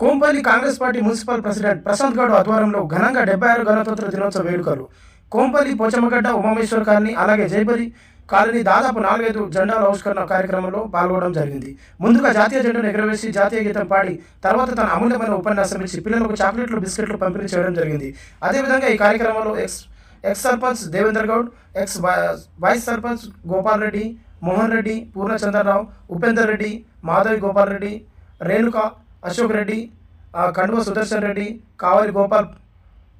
Kompally Congress party municipal president Prashanth Goud ఆధ్వర్యంలో ఘనంగా 76 గణతంత్ర దినోత్సవ వేడుకలు కోంపల్లి పోచమ్మగడ్డ ఉమామేశ్వర్ కాలనీ అలాగే జైపరి కాలనీ దాదాపు 4-5 జెండాల ఆవిష్కరణ కార్యక్రమంలో పాల్గొనడం జరిగింది. ముందుగా జాతీయ జెండాను ఎగురవేసి జాతీయ గీతం పాడి తర్వాత తన అమూల్యమైన ఉపన్యాసం ఇచ్చి పిల్లలకు చాక్లెట్లు బిస్కెట్లు పంపిణీ చేయడం జరిగింది. అదేవిధంగా ఈ కార్యక్రమంలో ex sarpanch Devender Goud, ex vice sarpanch Gopal Reddy, Mohan Reddy, Purnachandrarao, Upender Reddy, Madhavi Gopal Reddy, Renuka, Ashok Reddy, Kanduva Sudarshan Reddy, Kavali Gopal,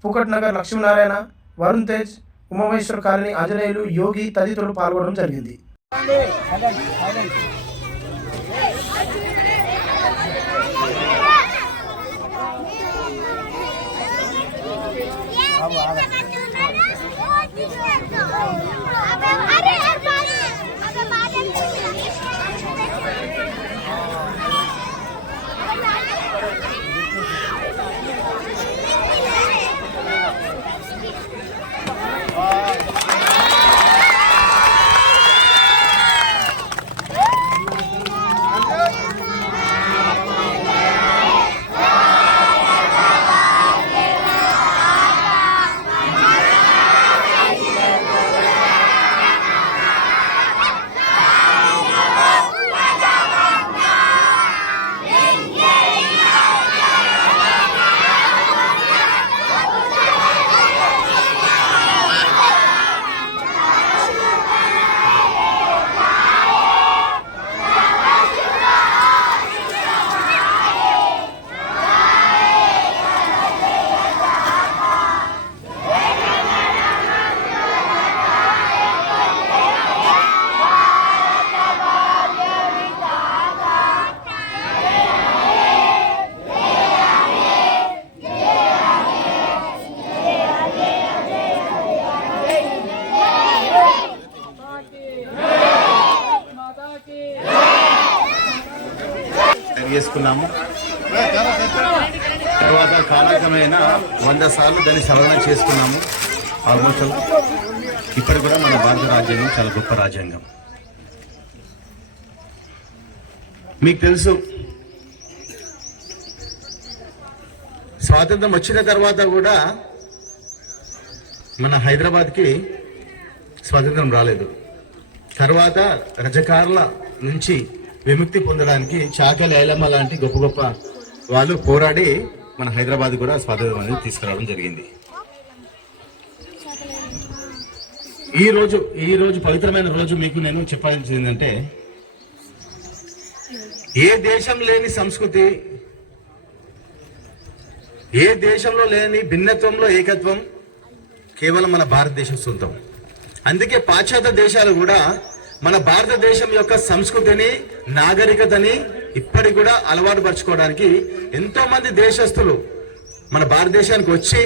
Pookat Nagar Lakshminarayana, Varun Tej, Umamaheshwar colony Anjaneyulu, Yogi తదితరులు పాల్గొనడం జరిగింది. చేసుకున్నాము. తర్వాత కాలక్రమేణ 100 సార్లు దాన్ని సవరణ చేసుకున్నాము. ఆల్మోస్ట్ ఇప్పటికి కూడా మన భారత రాజ్యాంగం చాలా గొప్ప రాజ్యాంగం. మీకు తెలుసు, స్వాతంత్రం వచ్చిన తర్వాత కూడా మన హైదరాబాద్కి స్వాతంత్రం రాలేదు. తర్వాత రజకారుల నుంచి విముక్తి పొందడానికి చాకలి ఐలమ్మ లాంటి గొప్ప గొప్ప వాళ్ళు పోరాడి మన హైదరాబాద్ కూడా స్వాతంత్రం అనేది తీసుకురావడం జరిగింది. ఈ రోజు పవిత్రమైన రోజు మీకు నేను చెప్పాల్సింది ఏంటంటే, ఏ దేశం లేని సంస్కృతి, ఏ దేశంలో లేని భిన్నత్వంలో ఏకత్వం కేవలం మన భారతదేశం సొంతం. అందుకే పాశ్చాత్య దేశాలు కూడా మన భారతదేశం యొక్క సంస్కృతిని, నాగరికతని ఇప్పటికి కూడా అలవాటు పరచుకోవడానికి ఎంతో మంది దేశస్తులు మన భారతదేశానికి వచ్చి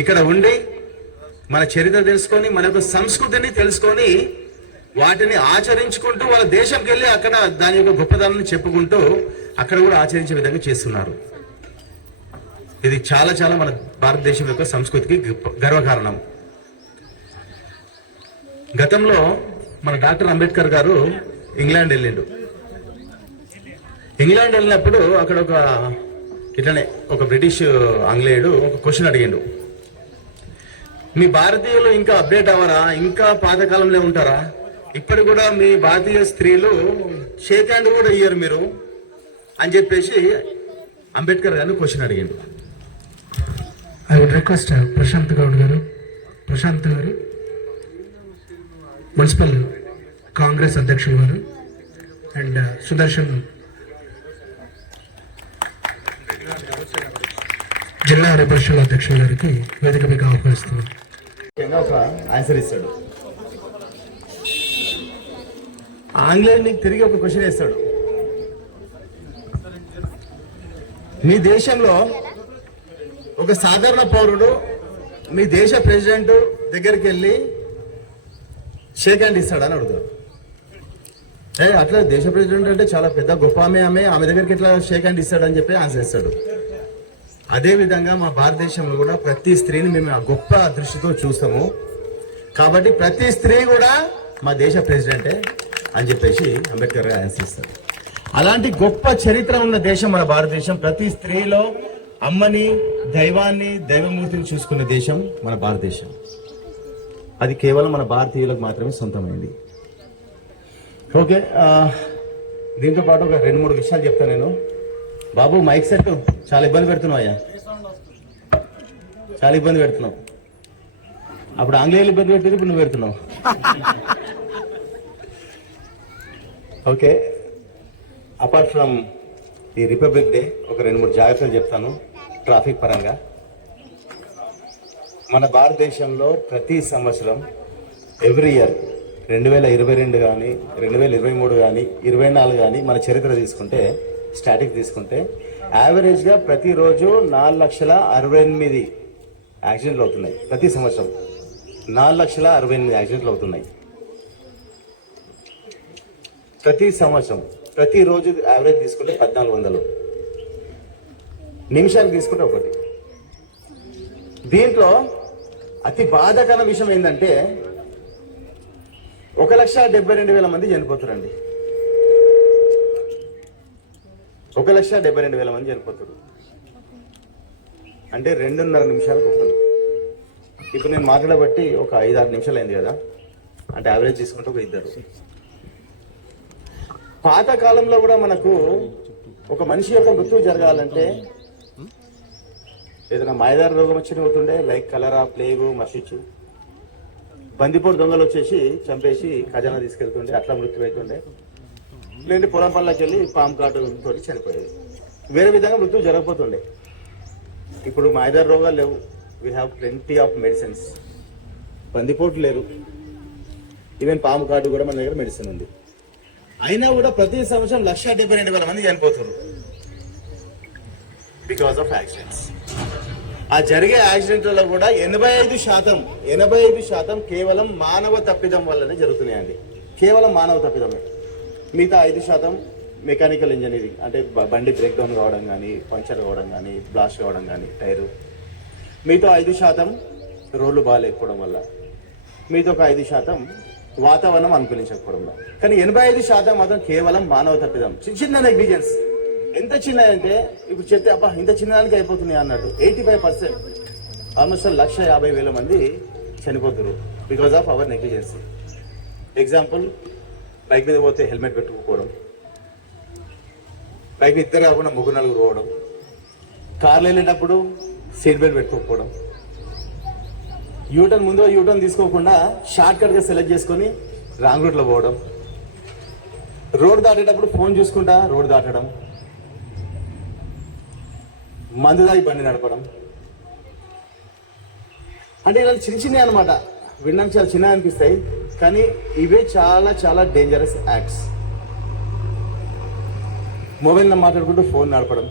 ఇక్కడ ఉండి మన చరిత్ర తెలుసుకొని, మన యొక్క సంస్కృతిని తెలుసుకొని వాటిని ఆచరించుకుంటూ వాళ్ళ దేశంకి వెళ్ళి అక్కడ దాని యొక్క గొప్పదనాన్ని చెప్పుకుంటూ అక్కడ కూడా ఆచరించే విధంగా చేస్తున్నారు. ఇది చాలా చాలా మన భారతదేశం యొక్క సంస్కృతికి గర్వకారణం. గతంలో మన డాక్టర్ అంబేద్కర్ గారు ఇంగ్లాండ్ వెళ్ళిండు. ఇంగ్లాండ్ వెళ్ళినప్పుడు అక్కడ ఇట్లనే ఒక బ్రిటిష్ ఆంగ్లేయుడు ఒక క్వశ్చన్ అడిగిండు, మీ భారతీయులు ఇంకా అప్డేట్ అవ్వరా, ఇంకా పాతకాలంలో ఉంటారా, ఇప్పటి కూడా మీ భారతీయ స్త్రీలు షేక్ హ్యాండ్ కూడా ఇయ్యరు మీరు అని చెప్పేసి అంబేద్కర్ గారిని క్వశ్చన్ అడిగిండు. I would request Prashanth Goud గారు, ప్రశాంత్ గారు మున్సిపల్ కాంగ్రెస్ అధ్యక్షులు గారు అండ్ సుదర్శన్ జిల్లా రిపర్షల్ అధ్యక్షుల గారికి వేదిక మీకు ఆహ్వానిస్తున్నాను. ఒక ఆన్సర్ ఇస్తాడు, ఆంగ్లేయుని తిరిగి ఒక క్వశ్చన్ వేస్తాడు, మీ దేశంలో ఒక సాధారణ పౌరుడు మీ దేశ ప్రెసిడెంట్ దగ్గరికి వెళ్ళి షేక్ హ్యాండ్ ఇస్తాడని అడుగుతాడు. అట్లా దేశ ప్రెసిడెంట్ అంటే చాలా పెద్ద గొప్ప ఆమె దగ్గరికి ఎట్లా షేక్ హ్యాండ్ ఇస్తాడని చెప్పి ఆన్సర్ ఇస్తాడు. అదేవిధంగా మా భారతదేశంలో కూడా ప్రతి స్త్రీని మేము గొప్ప దృష్టితో చూస్తాము. కాబట్టి ప్రతి స్త్రీ కూడా మా దేశ ప్రెసిడెంటే అని చెప్పేసి అంబేద్కర్ గారు ఆన్సర్ ఇస్తారు. అలాంటి గొప్ప చరిత్ర ఉన్న దేశం మన భారతదేశం. ప్రతి స్త్రీలో అమ్మని, దైవాన్ని, దైవమూర్తిని చూసుకున్న దేశం మన భారతదేశం. అది కేవలం మన భారతీయులకు మాత్రమే సొంతమైంది. ఓకే, దీంతో పాటు ఒక 2-3 విషయాలు చెప్తాను నేను. బాబు మైక్ సెట్ చాలా ఇబ్బంది పెడుతున్నావు అయ్యా, చాలా ఇబ్బంది పెడుతున్నావు. అప్పుడు ఆంగ్లేయులు ఇబ్బంది పెట్టారు, ఇప్పుడు నువ్వు పెడుతున్నావు. ఓకే, అపార్ట్ ఫ్రమ్ ఈ రిపబ్లిక్ డే ఒక 2-3 జాగ్రత్తలు చెప్తాను ట్రాఫిక్ పరంగా. మన భారతదేశంలో ప్రతి సంవత్సరం ఎవ్రీ ఇయర్ 2022 కానీ 2023 కానీ 24 కానీ మన చరిత్ర తీసుకుంటే, స్టాటిక్ తీసుకుంటే యావరేజ్గా ప్రతిరోజు 4,68,000 యాక్సిడెంట్లు అవుతున్నాయి. ప్రతి సంవత్సరం 4,68,000 యాక్సిడెంట్లు అవుతున్నాయి ప్రతి సంవత్సరం. ప్రతిరోజు యావరేజ్ తీసుకుంటే 1,400, నిమిషానికి తీసుకుంటే 1. దీంట్లో అతి బాధాకరమైన విషయం ఏంటంటే 1,72,000 మంది చనిపోతారండి. 1,72,000 మంది చనిపోతారు అంటే 2.5 నిమిషాలకు ఒకరు. ఇప్పుడు నేను మాట్లాడబట్టి ఒక 5-6 నిమిషాలు అయింది కదా, అంటే యావరేజ్ తీసుకుంటే ఒక 2. పాత కాలంలో కూడా మనకు ఒక మనిషి యొక్క మృత్యువు జరగాలంటే ఏదైనా మాయదారి రోగం వచ్చి అవుతుండే, లైక్ కలరా, ప్లేగు, మసిచ్చు. బందిపోటు దొంగలు వచ్చేసి చంపేసి ఖజానా తీసుకెళ్తుండే, అట్లా మృత్యు అవుతుండే. లేదంటే పొలం పనులకు వెళ్ళి పాము కాటుతో చనిపోయేది. వేరే విధంగా మృత్యు జరగపోతుండే. ఇప్పుడు మాయదారి రోగాలు లేవు. We have plenty of medicines. బందిపోటు లేరు, ఈవెన్ పాము కాటు కూడా మన దగ్గర మెడిసిన్ ఉంది. అయినా కూడా ప్రతి సంవత్సరం 1,72,000 మంది చనిపోతారు బికాస్ ఆఫ్ యాక్సిడెంట్స్. ఆ జరిగే యాక్సిడెంట్లలో కూడా 85% కేవలం మానవ తప్పిదం వల్లనే జరుగుతున్నాయండి. కేవలం మానవ తప్పిదమే. మిగతా 5% మెకానికల్ ఇంజనీరింగ్, అంటే బండి బ్రేక్ డౌన్ కావడం కానీ, పంక్చర్ కావడం కానీ, బ్లాస్ట్ కావడం కానీ, టైరు. మిగతా 5% రోడ్లు బాగాలేకపోవడం వల్ల, మిగతా ఒక 5% వాతావరణం అనుకూలించకపోవడం వల్ల. కానీ 85% మాత్రం కేవలం మానవ తప్పిదం. చిన్న నెగ్లిజెన్స్. ఎంత చిన్న అంటే ఇప్పుడు చెప్తే అబ్బా ఇంత చిన్నదానికి అయిపోతున్నాయి అన్నట్టు. 85% ఆల్మోస్ట్ 1,50,000 మంది చనిపోతారు because of our negligence. Example, bike మీద పోతే హెల్మెట్ పెట్టుకోవడం, బైక్ మీద ఇద్దరు కాకుండా 3-4 పోవడం, కార్లు వెళ్ళేటప్పుడు సీట్ బెల్ట్ పెట్టుకోకపోవడం, యూటర్న్ ముందు యూటర్న్ తీసుకోకుండా షార్ట్ కట్గా సెలెక్ట్ చేసుకొని రాంగ్ రూట్లో పోవడం, రోడ్ దాటేటప్పుడు ఫోన్ చూసుకుంటా రోడ్ దాటడం, మందు దాగి బండి నడపడం. అంటే ఇలా చిన్న చిన్నవి అనమాట. వినడానికి చాలా చిన్నగా అనిపిస్తాయి, కానీ ఇవే చాలా చాలా డేంజరస్ యాక్ట్స్. మొబైల్లో మాట్లాడుకుంటూ ఫోన్ నడపడం.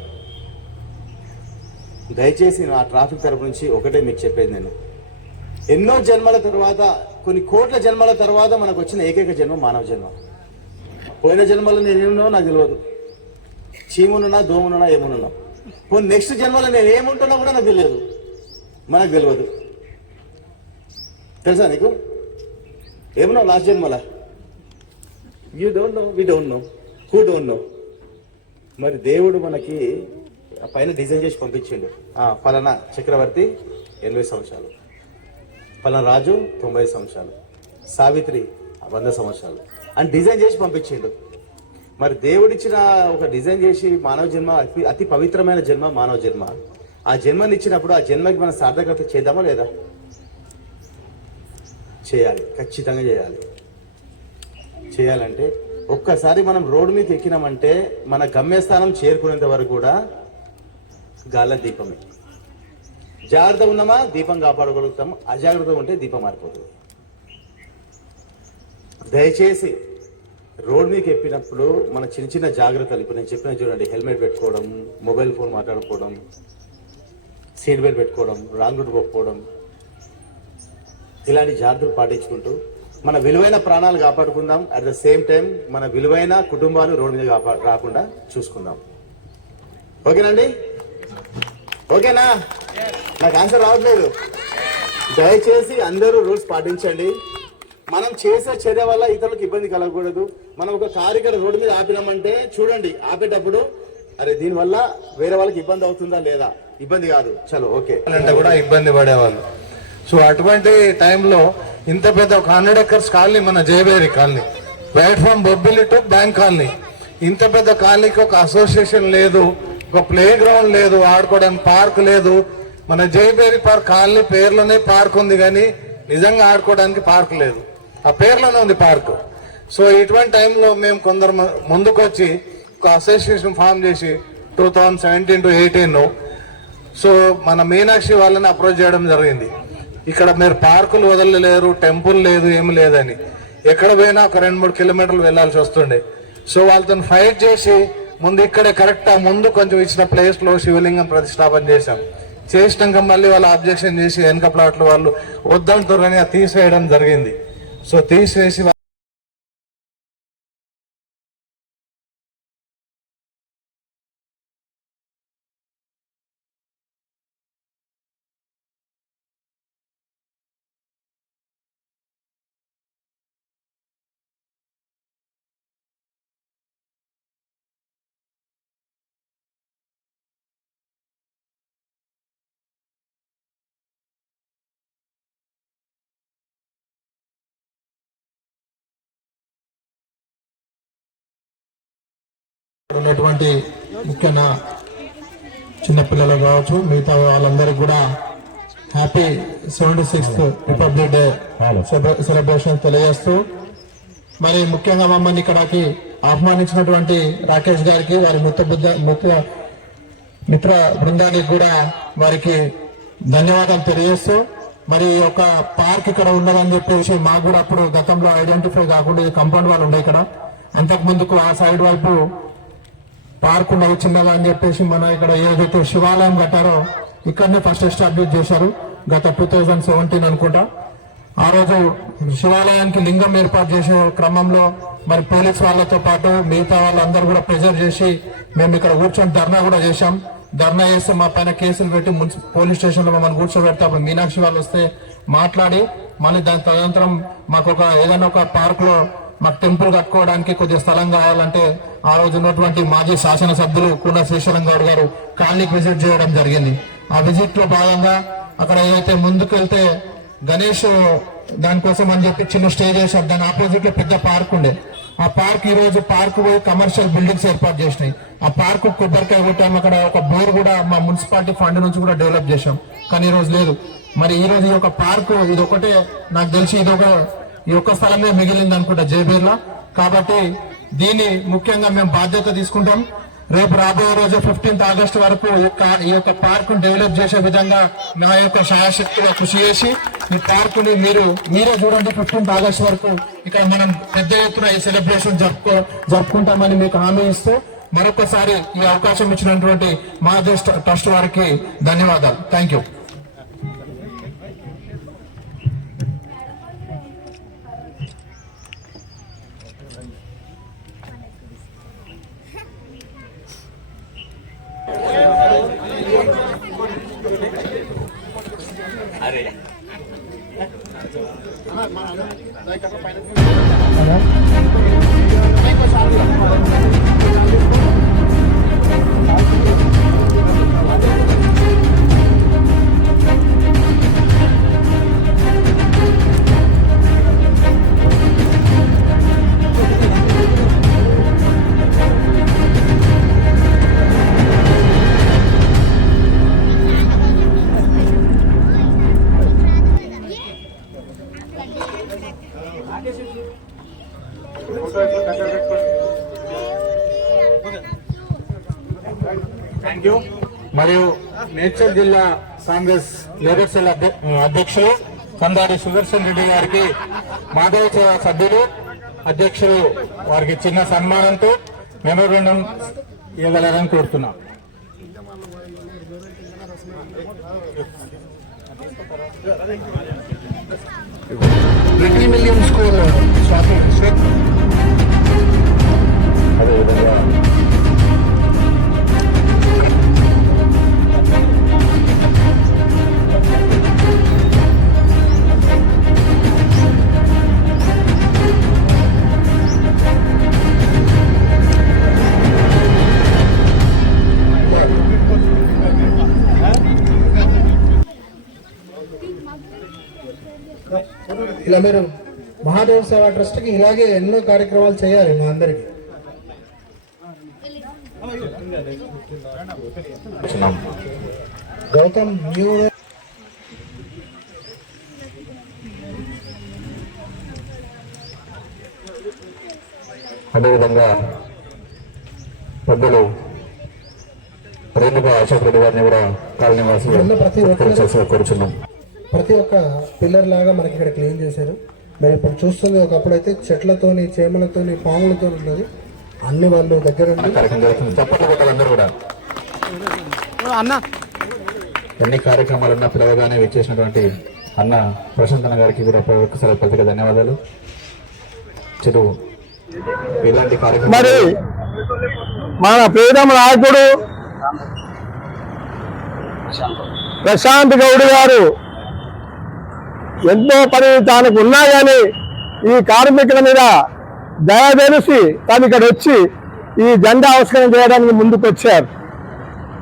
దయచేసి నా ట్రాఫిక్ తరపు నుంచి ఒకటే మీకు చెప్పేది, నేను ఎన్నో జన్మల తర్వాత, కొన్ని కోట్ల జన్మల తర్వాత మనకు వచ్చిన ఏకైక జన్మ మానవ జన్మ. పోయిన జన్మలో నేనేమో నాకు తెలియదు, చీమునున్నా దోమునున్నా ఏమునున్నా. పోనీ నెక్స్ట్ జన్మలో నేను ఏముంటున్నా కూడా నాకు తెలియదు, మనకు తెలియదు. తెలుసా నీకు ఏమన్నావు లాస్ట్ జన్మలా? You don't know, we don't know, who don't know. మరి దేవుడు మనకి పైన డిజైన్ చేసి పంపించిండు. ఫలానా చక్రవర్తి 80 సంవత్సరాలు, ఫలానా రాజు 90 సంవత్సరాలు, సావిత్రి 100 సంవత్సరాలు అని డిజైన్ చేసి పంపించిండు. మరి దేవుడిచ్చిన ఒక డిజైన్ చేసి మానవ జన్మ అతి పవిత్రమైన జన్మ మానవ జన్మ. ఆ జన్మని ఇచ్చినప్పుడు ఆ జన్మకి మనం సార్థకత చేద్దామా లేదా? చేయాలి, ఖచ్చితంగా చేయాలి. చేయాలంటే ఒక్కసారి మనం రోడ్డు మీద ఎక్కినామంటే మన గమ్యస్థానం చేరుకునేంత వరకు కూడా గాల దీపమే. జాగ్రత్త ఉన్నామా దీపం కాపాడగలుగుతాం, అజాగ్రత్త ఉంటే దీపం మారిపోతుంది. దయచేసి రోడ్ మీకు ఎక్కినప్పుడు మన చిన్న చిన్న జాగ్రత్తలు ఇప్పుడు నేను చెప్పిన చూడండి, హెల్మెట్ పెట్టుకోవడం, మొబైల్ ఫోన్ మాట్లాడుకోవడం, సీట్ బెల్ట్ పెట్టుకోవడం, రాంగ్ రూట్ పోకపోవడం, ఇలాంటి జాగ్రత్తలు పాటించుకుంటూ మన విలువైన ప్రాణాలు కాపాడుకుందాం. అట్ ద సేమ్ టైం మన విలువైన కుటుంబాలు రోడ్డు మీద రాకుండా చూసుకుందాం. ఓకేనండి? ఓకేనా? నాకు ఆన్సర్ రావట్లేదు. దయచేసి అందరూ రూల్స్ పాటించండి. మనం చేసే చర్య వల్ల ఇతరులకు ఇబ్బంది కలగకూడదు. మనం ఒక కారు ఇక్కడ రోడ్డు మీద ఆపినామంటే చూడండి, ఆపేటప్పుడు అరే దీనివల్ల వేరే వాళ్ళకి ఇబ్బంది అవుతుందా లేదా, ఇబ్బంది కాదు, చలో ఓకే అంటే కూడా ఇబ్బంది పడేవాళ్ళు. సో అటువంటి టైంలో ఇంత పెద్ద ఒక 100 acres కాలనీ, మన Jayabheri colony, right from Bobbili to bank colony, ఇంత పెద్ద కాలనీకి ఒక అసోసియేషన్ లేదు, ఒక ప్లే గ్రౌండ్ లేదు, ఆడుకోవడానికి పార్క్ లేదు. మన జయబేరి పార్క్ కాలనీ పేర్లోనే పార్క్ ఉంది, కానీ నిజంగా ఆడుకోవడానికి పార్క్ లేదు. ఆ పేర్లోనే ఉంది పార్క్. సో ఇటువంటి టైంలో మేము కొందరు ముందుకు వచ్చి ఒక అసోసియేషన్ ఫామ్ చేసి 2017 to 18 సో మన మీనాక్షి వాళ్ళని అప్రోచ్ చేయడం జరిగింది. ఇక్కడ మీరు పార్కులు వదలలేరు, టెంపుల్ లేదు, ఏమి లేదని. ఎక్కడ పోయినా ఒక 2-3 కిలోమీటర్లు వెళ్లాల్సి వస్తుండే. సో వాళ్ళతో ఫైట్ చేసి ముందు ఇక్కడే కరెక్ట్ ముందు కొంచెం ఇచ్చిన ప్లేస్ లో శివలింగం ప్రతిష్టాపన చేశాం. చేసినాక మళ్ళీ వాళ్ళు అబ్జెక్షన్ చేసి వెనక ప్లాట్లు వాళ్ళు వద్దంటారని తీసేయడం జరిగింది. సో తీసేసి ఉన్నటువంటి ముఖ్యంగా చిన్నపిల్లలు కావచ్చు, మిగతా వాళ్ళందరికీ కూడా happy 76th republic day celebration తెలియజేస్తూ, మరి ముఖ్యంగా మమ్మల్ని ఇక్కడికి ఆహ్వానించినటువంటి రాకేష్ గారికి, వారి మిత్ర బృందానికి కూడా వారికి ధన్యవాదాలు తెలియజేస్తూ, మరి ఒక పార్క్ ఇక్కడ ఉండదని చెప్పేసి మాకు కూడా అప్పుడు గతంలో ఐడెంటిఫై కాకుండా కంపౌండ్ వాళ్ళు ఉండే ఇక్కడ, అంతకు ముందుకు ఆ సైడ్ వైపు పార్క్ ఉండదు చిన్నగా అని చెప్పేసి మన ఇక్కడ ఏదైతే శివాలయం కట్టారో ఇక్కడనే ఫస్ట్ ఎస్టాబ్లిష్ చేశారు గత 2017 అనుకుంటా. ఆ రోజు శివాలయానికి లింగం ఏర్పాటు చేసే క్రమంలో మరి పోలీస్ వాళ్ళతో పాటు మిగతా వాళ్ళందరూ కూడా ప్రెజర్ చేసి మేము ఇక్కడ కూర్చొని ధర్నా కూడా చేశాం. ధర్నా చేస్తే మా పైన కేసులు పెట్టి పోలీస్ స్టేషన్ లో మమ్మల్ని కూర్చోబెడతా మీనాక్షి వాళ్ళు వస్తే మాట్లాడి మళ్ళీ దాని తదనంతరం మాకు ఏదైనా ఒక పార్క్ లో మాకు టెంపుల్ కట్టుకోవడానికి కొద్దిగా స్థలం కావాలంటే ఆ రోజు ఉన్నటువంటి మాజీ శాసనసభ్యులు కూన శ్రీశైలం గౌడ్ గారు కాలనీకి విజిట్ చేయడం జరిగింది. ఆ విజిట్ లో భాగంగా అక్కడ ఏదైతే ముందుకు వెళ్తే గణేష్ దానికోసం అని చెప్పి చిన్న స్టేజ్ వేసారు, దాని ఆపోజిట్ లో పెద్ద పార్క్ ఉండే. ఆ పార్క్ ఈ రోజు పార్క్ పోయి కమర్షియల్ బిల్డింగ్స్ ఏర్పాటు చేసినాయి. ఆ పార్క్ కొబ్బరికాయ కొట్టాము, అక్కడ ఒక బోర్ కూడా మా మున్సిపాలిటీ ఫండ్ నుంచి కూడా డెవలప్ చేశాం, కానీ ఈ రోజు లేదు. మరి ఈ రోజు ఈ యొక్క పార్క్ ఇది ఒకటే నాకు తెలిసి ఈ ఒక్క స్థలమే మిగిలింది అనుకుంటా జయబీర్లా. కాబట్టి దీన్ని ముఖ్యంగా మేము బాధ్యత తీసుకుంటాం. రేపు రాబోయే రోజు 15th ఆగస్టు వరకు ఈ యొక్క పార్క్ డెవలప్ చేసే విధంగా నా యొక్క శాయశక్తిగా కృషి చేసి ఈ పార్క్ ని మీరే చూడండి. 15th ఆగస్టు వరకు ఇక్కడ మనం పెద్ద ఎత్తున ఈ సెలబ్రేషన్ జరుపుకుంటామని మీకు హామీ ఇస్తూ మరొకసారి ఈ అవకాశం ఇచ్చినటువంటి మహాదేవ్ ట్రస్ట్ వారికి ధన్యవాదాలు. Thank you. మరియు మేడ్చల్ జిల్లా కాంగ్రెస్ లేబర్ సెల్ అధ్యక్షులు కందారి సుదర్శన్ రెడ్డి గారికి మాధవ సేవ సభ్యులు అధ్యక్షులు వారికి చిన్న సన్మానంతో మెమోరాండం ఇవ్వగలరని కోరుతున్నాం. మిలియన్ స్కూల్ అదేవిధంగా ఇలా మీరు మహాదేవ్ సేవా ట్రస్ట్కి ఇలాగే ఎన్నో కార్యక్రమాలు చేయాలి మా అందరికి. గౌతమ్ న్యూ అదేవిధంగా పెద్దలు రేణుగా అశోక్ రెడ్డి గారిని కూడా కాలనీవాసులు కోరుచున్నాం. ప్రతి ఒక్క పిల్లర్ లాగా మనకి ఇక్కడ క్లీన్ చేశారు. మీరు ఇప్పుడు చూస్తుంది ఒకప్పుడైతే చెట్లతోని, చేమలతోని, పాములతో ఉన్నది. అన్ని వాళ్ళు దగ్గర చప్పట్లు కొట్టాలందరూ కూడా ఎన్ని కార్యక్రమాలున్నా పిలవగానే విచ్చేసినటువంటి అన్న ప్రశాంత్ అన్న గారికి కూడా ఒక్కసారి ప్రత్యేక ధన్యవాదాలు. చెరువు ఇలాంటి కార్యక్రమం మరి మన ప్రియతమ నాయకుడు ప్రశాంత్ గౌడ్ గారు ఎంతో పని తనకు ఉన్నా కానీ ఈ కార్మికుల మీద దయ తెలిసి తను ఇక్కడ వచ్చి ఈ జెండా ఆవిష్కరణ చేయడానికి ముందుకు వచ్చారు.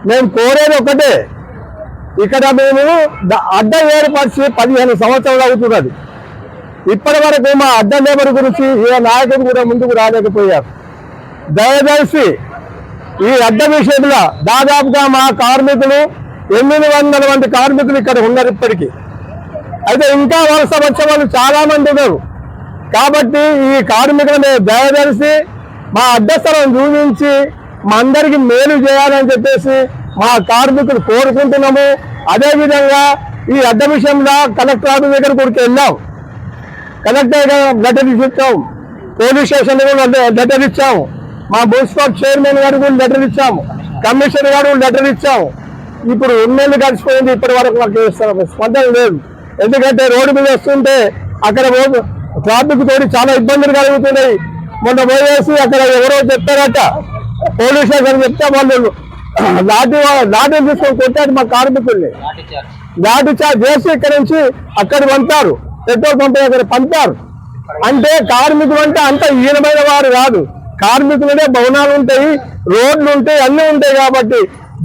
మేము కోరేది ఒకటే, ఇక్కడ మేము అడ్డ ఏర్పరిచి 15 సంవత్సరాలు అవుతున్నది. ఇప్పటి వరకు మా అడ్డ లేబర్ గురించి ఏ నాయకుడు కూడా ముందుకు రాలేకపోయారు. దయచేసి ఈ అడ్డ విషయంలో దాదాపుగా మా కార్మికులు 800 మంది కార్మికులు ఇక్కడ ఉన్నారు ఇప్పటికీ. అయితే ఇంకా వలస వచ్చే వాళ్ళు చాలా మంది ఉన్నారు. కాబట్టి ఈ కార్మికులను దయచేసి మా అడ్డస్థలం చూపించి మా అందరికి మేలు చేయాలని చెప్పేసి మా కార్మికులు కోరుకుంటున్నాము. అదేవిధంగా ఈ అడ్డ విషయంలో కలెక్టర్ ఆఫీస్ దగ్గర కూడా వెళ్ళాం. కలెక్టర్ లెటర్ ఇచ్చాం, పోలీస్ స్టేషన్ కూడా లెటర్ ఇచ్చాము, మా మున్సిపల్ చైర్మన్ గారు కూడా లెటర్ ఇచ్చాము, కమిషనర్ గారు లెటర్ ఇచ్చాము. ఇప్పుడు ఉన్నెళ్ళు కలిసిపోయింది, ఇప్పటి వరకు మాకు స్పందన లేదు. ఎందుకంటే రోడ్డు మీద వస్తుంటే అక్కడ ట్రాఫిక్ తోటి చాలా ఇబ్బందులు కలుగుతున్నాయి. మొన్న పోయేసి అక్కడ ఎవరో చెప్తారట, పోలీస్ స్టేషన్ చెప్తే వాళ్ళు లాఠీ తీసుకొని కొట్టారు మా కార్మికుల్ని. లాఠీ చార్జ్ చేసి ఇక్కడ నుంచి అక్కడ పంపారు, పెట్రోల్ పంప్ అక్కడ పంపారు. అంటే కార్మికులు అంటే అంత హీనమైన వారు కాదు. కార్మికులనే భవనాలు ఉంటాయి, రోడ్లు ఉంటాయి, అన్నీ ఉంటాయి. కాబట్టి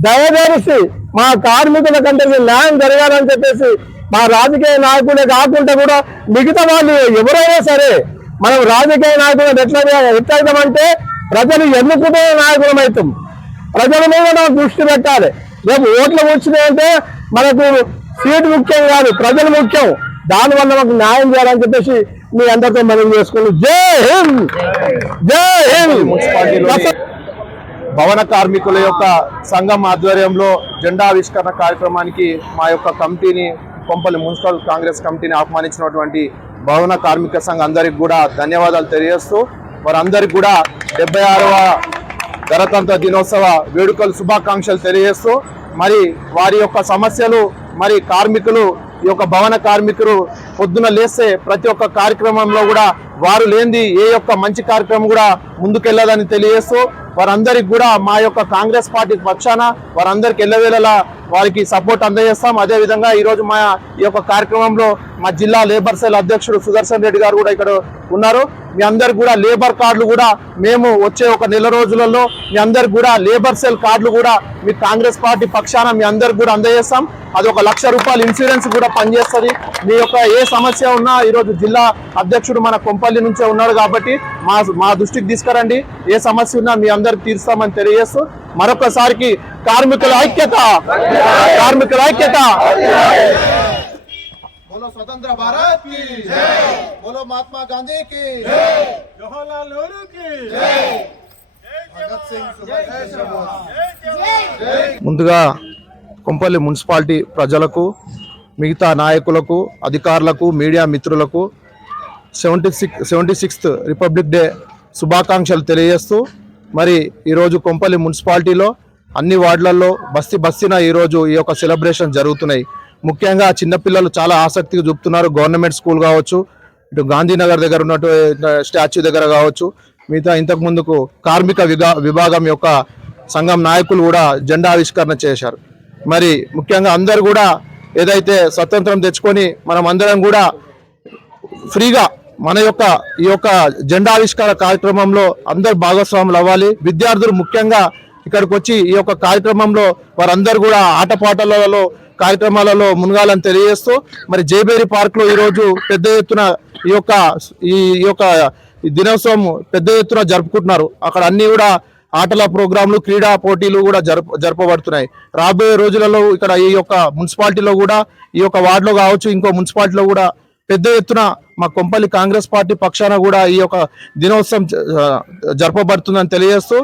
దయచేసి మా కార్మికుల కంటే న్యాయం జరగాలని చెప్పేసి మా రాజకీయ నాయకులే కాకుండా కూడా మిగతా వాళ్ళు ఎవరైనా సరే మనం రాజకీయ నాయకులు ఎట్లయితామంటే ప్రజలు ఎన్నుకునే నాయకులం అవుతాం. ప్రజల మీద మనం దృష్టి పెట్టాలి. రేపు ఓట్లు వచ్చినాయంటే మనకు సీటు ముఖ్యం కాదు, ప్రజలు ముఖ్యం. దానివల్ల మాకు న్యాయం చేయాలని చెప్పేసి మీ అందరితో మనం చేసుకుని జై హింద్, జై హింద్. మున్సిపాలిటీలో భవన కార్మికుల యొక్క సంఘం ఆధ్వర్యంలో జెండా ఆవిష్కరణ కార్యక్రమానికి మా యొక్క కమిటీని, కొంపల్లి మున్సిపల్ కాంగ్రెస్ కమిటీని ఆహ్వానించినటువంటి భవన కార్మిక సంఘం అందరికి కూడా ధన్యవాదాలు తెలియజేస్తూ వారందరికీ కూడా 76వ గణతంత్ర దినోత్సవ వేడుకలు శుభాకాంక్షలు తెలియజేస్తూ మరి వారి యొక్క సమస్యలు మరి కార్మికులు ఈ యొక్క భవన కార్మికులు పొద్దున లేస్తే ప్రతి ఒక్క కార్యక్రమంలో కూడా వారు లేనిది ఏ యొక్క మంచి కార్యక్రమం కూడా ముందుకెళ్లదని తెలియజేస్తూ వారందరికి కూడా మా యొక్క కాంగ్రెస్ పార్టీ పక్షాన వారందరికి ఎల్లవేళలా వారికి సపోర్ట్ అందజేస్తాం. అదేవిధంగా ఈరోజు మా ఈ యొక్క కార్యక్రమంలో మా జిల్లా లేబర్ సెల్ అధ్యక్షుడు సుదర్శన్ రెడ్డి గారు కూడా ఇక్కడ ఉన్నారు. మీ అందరికి కూడా లేబర్ కార్డులు కూడా మేము వచ్చే ఒక నెల రోజులలో మీ అందరికి కూడా లేబర్ సెల్ కార్డులు కూడా మీ కాంగ్రెస్ పార్టీ పక్షాన మీ అందరికి కూడా అందజేస్తాం. అది ఒక ₹1,00,000 ఇన్సూరెన్స్ కూడా పనిచేస్తుంది. మీ యొక్క ఏ సమస్య ఉన్నా ఈరోజు జిల్లా అధ్యక్షుడు మన కొంపల్లి నుంచే ఉన్నాడు కాబట్టి మా దృష్టికి తీసుకురండి. ఏ సమస్య ఉన్నా మీ అందరికి తీరుస్తామని తెలియజేస్తూ మరొకసారికి కార్మికుల ఐక్యత, కార్మికుల ఐక్యత. बोलो स्वतंत्र भारत की जय, बोलो महात्मा गांधी की जय, जवाहरलाल नेहरू की जय, भगत सिंह सुभाष बोस. ముందుగా కొంపల్లి మున్సిపాలిటీ ప్రజలకు, మిగతా నాయకులకు, అధికారులకు, మీడియా మిత్రులకు 76th రిపబ్లిక్ డే శుభాకాంక్షలు తెలియజేస్తూ మరి ఈరోజు కొంపల్లి మున్సిపాలిటీలో అన్ని వార్డులలో బస్తీన ఈరోజు ఈ యొక్క సెలబ్రేషన్ జరుగుతున్నాయి. ముఖ్యంగా చిన్నపిల్లలు చాలా ఆసక్తిగా చూపుతున్నారు. గవర్నమెంట్ స్కూల్ కావచ్చు, ఇటు గాంధీనగర్ దగ్గర ఉన్నటువంటి స్టాచ్యూ దగ్గర కావచ్చు, మిగతా ఇంతకు ముందుకు కార్మిక విభాగం యొక్క సంఘం నాయకులు కూడా జెండా ఆవిష్కరణ చేశారు. మరి ముఖ్యంగా అందరు కూడా ఏదైతే స్వతంత్రం తెచ్చుకొని మనం అందరం కూడా ఫ్రీగా మన యొక్క ఈ యొక్క జెండా ఆవిష్కార కార్యక్రమంలో అందరు భాగస్వాములు అవ్వాలి. విద్యార్థులు ముఖ్యంగా ఇక్కడికి వచ్చి ఈ యొక్క కార్యక్రమంలో వారందరూ కూడా ఆటపాటలలో కార్యక్రమాలలో మునగాలని తెలియజేస్తూ మరి జైబేరి పార్క్ లో ఈరోజు పెద్ద ఎత్తున ఈ యొక్క దినోత్సవం పెద్ద ఎత్తున జరుపుకుంటున్నారు. అక్కడ అన్ని కూడా ఆటల ప్రోగ్రాంలు, క్రీడా పోటీలు కూడా జరపబడుతున్నాయి. రాబోయే రోజులలో ఇక్కడ ఈ యొక్క మున్సిపాలిటీలో కూడా, ఈ యొక్క వార్డులో కావచ్చు, ఇంకో మున్సిపాలిటీలో కూడా పెద్ద ఎత్తున మా కొంపల్లి కాంగ్రెస్ పార్టీ పక్షాన కూడా ఈ యొక్క దినోత్సవం జరపబడుతుందని తెలియజేస్తూ